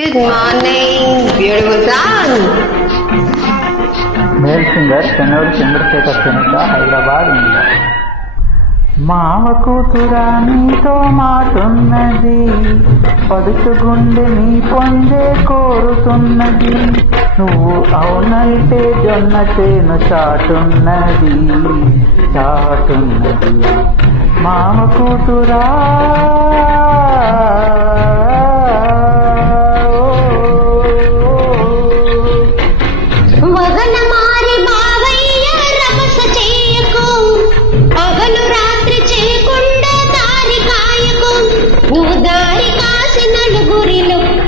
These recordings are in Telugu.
Good morning, beautiful sun. Male singer Chennuru Chandrasekhar Chenika, Hyderabad, India. మామ కూతురా నీతో మాటున్నది, పడుచుగుండె నీ పొందే కోరుతున్నది. నువ్వు అవునంటే జొన్న చేను చాటున్నది, చాటున్నది. మామ కూతురా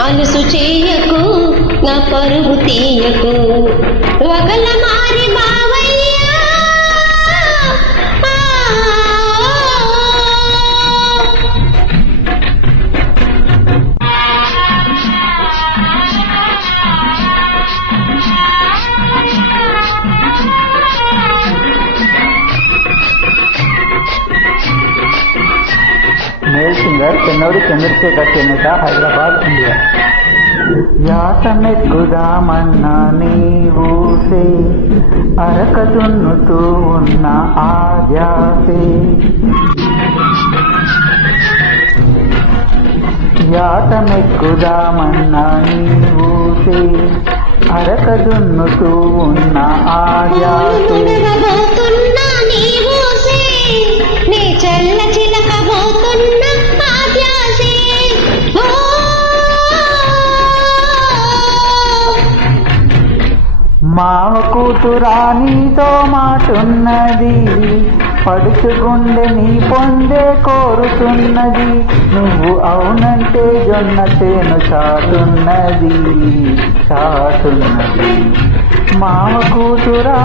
అలుసు చేయకు, నా పరుగు తీయకు, వగల మారి బావయ్యా. Male singer Chennuru Chandrasekhar Chenika, Hyderabad, India. యాతమెక్కుదామన్నా నీవూసే, అరక దున్నుతూ ఉన్న ఆద్యాసే. యాతమెక్కుదామన్నా నీవూసే, అరక దున్నుతూ ఉన్న ఆద్యాసే. మామ కూతురా నీతో మాటున్నది, పడుచుగుండె నీ పొందే కోరుతున్నది. నువ్వు అవునంటే జొన్న చేను చాటున్నది, చాటున్నది. మామ కూతురా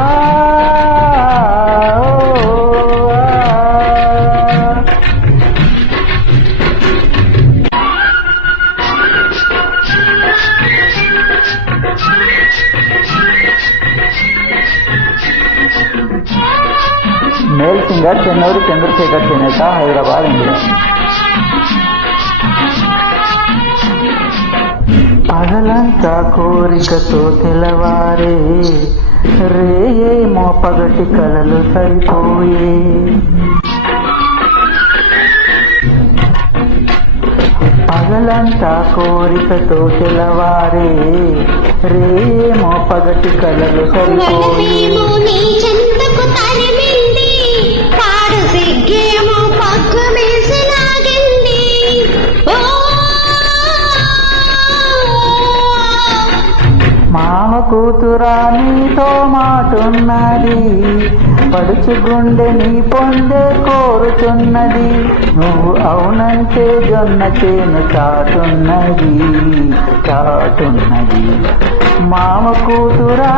male singer Chennuru Chandrasekhar Chenika, Hyderabad, India. పగలంతా కోరికతో తెలవారే, రేయేమో పగటి కలలు సరిపోయే. పగలంతా కోరికతో తెలవారే, రేయేమో పగటి కలలు సరిపోయే. మామ కూతురా నీతో మాటున్నది, పడుచుగుండె నీ పొందే కోరుతున్నది. నువ్వు అవునంటే జొన్న చేను చాటున్నది, చాటున్నది. మామ కూతురా